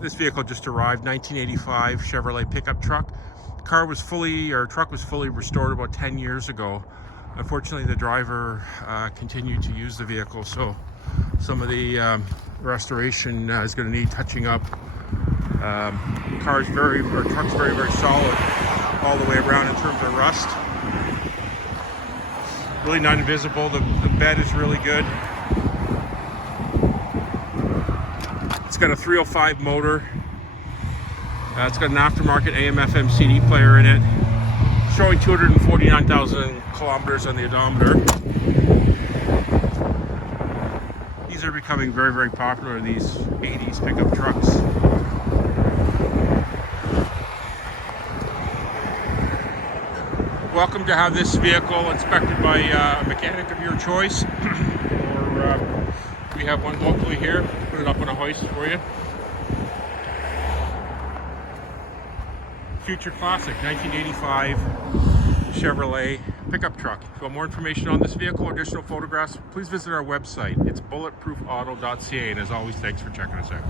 This vehicle just arrived, 1985 Chevrolet pickup truck. Truck was fully restored about 10 years ago. Unfortunately, the driver continued to use the vehicle, so some of the restoration is going to need touching up. Truck's very, very solid all the way around in terms of rust. Really not invisible. The bed is really good. It's got a 305 motor. It's got an aftermarket AM/FM CD player in it, showing 249,000 kilometers on the odometer. These are becoming very, very popular, these 80s pickup trucks. Welcome to have this vehicle inspected by a mechanic of your choice, or we have one locally here. Put it up on a hoist for you. Future Classic 1985 Chevrolet pickup truck. If you want more information on this vehicle or additional photographs, please visit our website. It's bulletproofauto.ca, and as always, thanks for checking us out.